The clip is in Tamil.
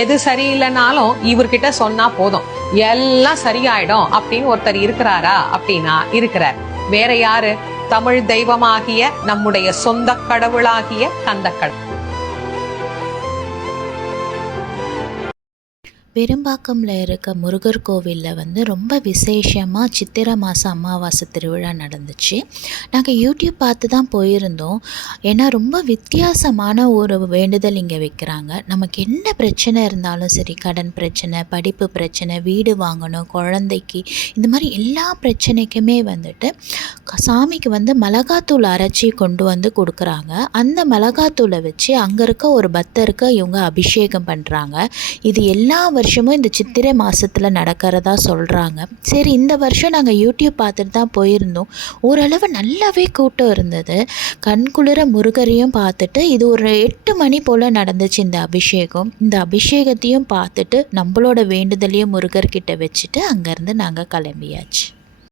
எது சரியில்லைனாலும் இவர்கிட்ட சொன்னா போதும், எல்லாம் சரியாயிடும் அப்படின்னு ஒருத்தர் இருக்கிறாரா அப்படின்னா இருக்கிறார். வேற யாரு? தமிழ் தெய்வமாகிய நம்முடைய சொந்த கடவுளாகிய கந்தக்கடவுள். பெரும்பாக்கம்ல இருக்க முருகர் கோவிலில் ரொம்ப விசேஷமாக சித்திரை மாதம் அமாவாசை திருவிழா நடந்துச்சு. நாங்கள் யூடியூப் பார்த்து தான் போயிருந்தோம். ஏன்னா ரொம்ப வித்தியாசமான ஒரு வேண்டுதல் இங்கே வைக்கிறாங்க. நமக்கு என்ன பிரச்சனை இருந்தாலும் சரி, கடன் பிரச்சனை, படிப்பு பிரச்சனை, வீடு வாங்கணும், குழந்தைக்கு, இந்த மாதிரி எல்லா பிரச்சனைக்குமே சாமிக்கு மிளகாத்தூள் அரைச்சி கொண்டு வந்து கொடுக்குறாங்க. அந்த மிளகாத்தூளை வச்சு அங்கே இருக்க ஒரு பக்தருக்கு இவங்க அபிஷேகம் பண்ணுறாங்க. இது எல்லா வருஷமும் இந்த சித்திரை மாதத்தில் நடக்கிறதா சொல்கிறாங்க. சரி, இந்த வருஷம் நாங்கள் யூடியூப் பார்த்துட்டு தான் போயிருந்தோம். ஓரளவு நல்லாவே கூட்டம் இருந்தது. கண்குளிர முருகரையும் பார்த்துட்டு, இது ஒரு 8 மணி போல் நடந்துச்சு இந்த அபிஷேகம். இந்த அபிஷேகத்தையும் பார்த்துட்டு நம்மளோட வேண்டுதலையும் முருகர்கிட்ட வச்சுட்டு அங்கேருந்து நாங்கள் கிளம்பியாச்சு.